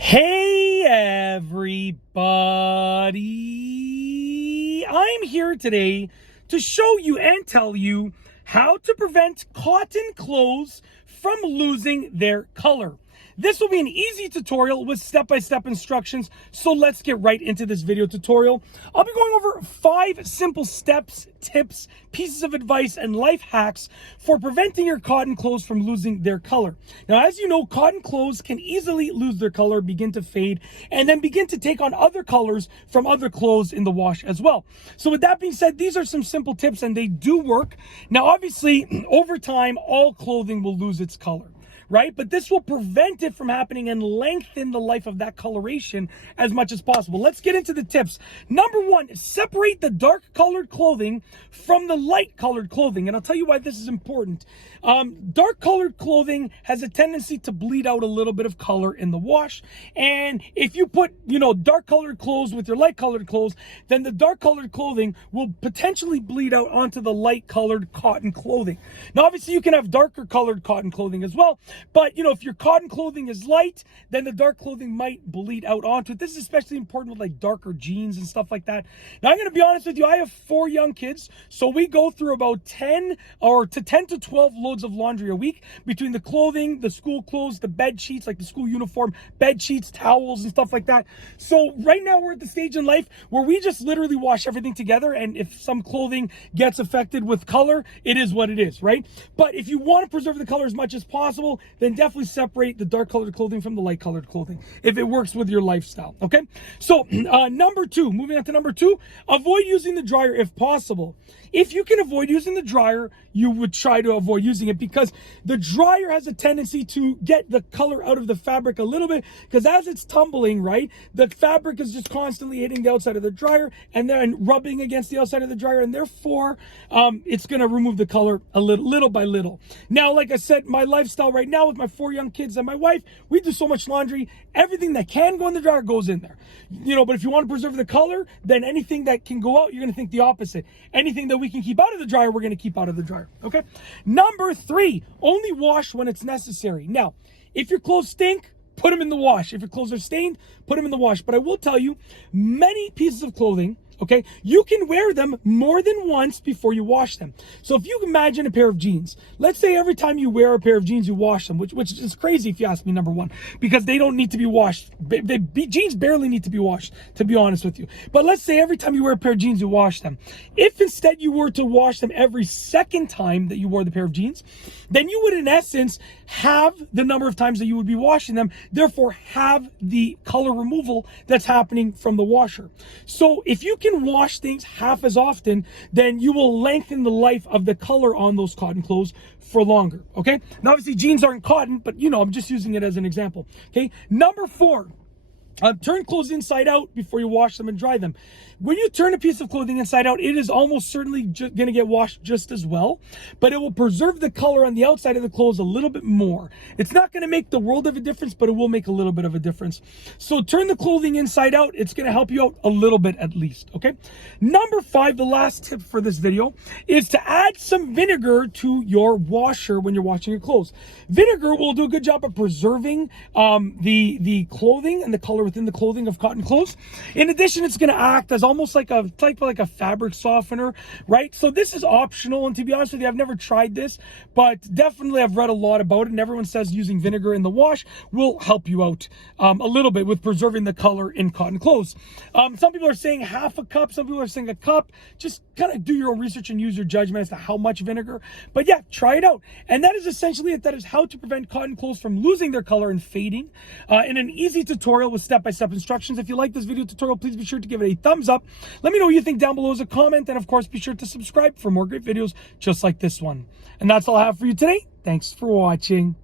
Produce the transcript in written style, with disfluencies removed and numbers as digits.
Hey everybody, I'm here today to show you and tell you how to prevent cotton clothes from losing their color. This will be an easy tutorial with step-by-step instructions, so let's get right into this video tutorial. I'll be going over 5 simple steps, tips, pieces of advice, and life hacks for preventing your cotton clothes from losing their color. Now, as you know, cotton clothes can easily lose their color, begin to fade, and then begin to take on other colors from other clothes in the wash as well. So with that being said, these are some simple tips and they do work. Now, obviously, over time, all clothing will lose its color, right? But this will prevent it from happening and lengthen the life of that coloration as much as possible. Let's get into the tips. Number 1, separate the dark colored clothing from the light colored clothing. And I'll tell you why this is important. Dark colored clothing has a tendency to bleed out a little bit of color in the wash. And if you put, dark colored clothes with your light colored clothes, then the dark colored clothing will potentially bleed out onto the light colored cotton clothing. Now, obviously you can have darker colored cotton clothing as well. But, if your cotton clothing is light, then the dark clothing might bleed out onto it. This is especially important with like darker jeans and stuff like that. Now, I'm going to be honest with you. I have 4 young kids, so we go through about 10 to 12 loads of laundry a week between the clothing, the school clothes, the bed sheets, like the school uniform, bed sheets, towels, and stuff like that. So right now we're at the stage in life where we just literally wash everything together. And if some clothing gets affected with color, it is what it is, right? But if you want to preserve the color as much as possible, then definitely separate the dark colored clothing from the light colored clothing if it works with your lifestyle. Okay, so number 2, moving on to number 2, avoid using the dryer if possible. If you can avoid using the dryer, you would try to avoid using it, because the dryer has a tendency to get the color out of the fabric a little bit, because as it's tumbling, right, the fabric is just constantly hitting the outside of the dryer and then rubbing against the outside of the dryer, and therefore it's going to remove the color a little by little. Now, like I said, my lifestyle right now with my 4 young kids and my wife, we do so much laundry, everything that can go in the dryer goes in there. But if you want to preserve the color, then anything that can go out, you're going to think the opposite. Anything that we can keep out of the dryer, we're going to keep out of the dryer. Okay. Number 3, only wash when it's necessary. Now, if your clothes stink, put them in the wash. If your clothes are stained, put them in the wash. But I will tell you, many pieces of clothing, okay, you can wear them more than once before you wash them. So if you imagine a pair of jeans, let's say every time you wear a pair of jeans, you wash them, which is crazy if you ask me, number 1, because they don't need to be washed. Jeans barely need to be washed, to be honest with you. But let's say every time you wear a pair of jeans, you wash them. If instead you were to wash them every second time that you wore the pair of jeans, then you would in essence have the number of times that you would be washing them, therefore have the color removal that's happening from the washer. So if you can wash things half as often, then you will lengthen the life of the color on those cotton clothes for longer. Okay, now obviously jeans aren't cotton, but I'm just using it as an example. Okay, number 4, turn clothes inside out before you wash them and dry them. When you turn a piece of clothing inside out, it is almost certainly going to get washed just as well, but it will preserve the color on the outside of the clothes a little bit more. It's not going to make the world of a difference, but it will make a little bit of a difference. So turn the clothing inside out. It's going to help you out a little bit at least, okay? Number 5, the last tip for this video, is to add some vinegar to your washer when you're washing your clothes. Vinegar will do a good job of preserving the clothing and the color within the clothing of cotton clothes. In addition, it's going to act as almost like a fabric softener, right? So this is optional, and to be honest with you, I've never tried this, but definitely I've read a lot about it, and everyone says using vinegar in the wash will help you out a little bit with preserving the color in cotton clothes. Some people are saying half a cup, some people are saying a cup. Just kind of do your own research and use your judgment as to how much vinegar, but yeah, try it out. And that is essentially it. That is how to prevent cotton clothes from losing their color and fading in an easy tutorial with step-by-step instructions. If you like this video tutorial, please be sure to give it a thumbs up. Let me know what you think down below as a comment, and of course be sure to subscribe for more great videos just like this one. And that's all I have for you today. Thanks for watching.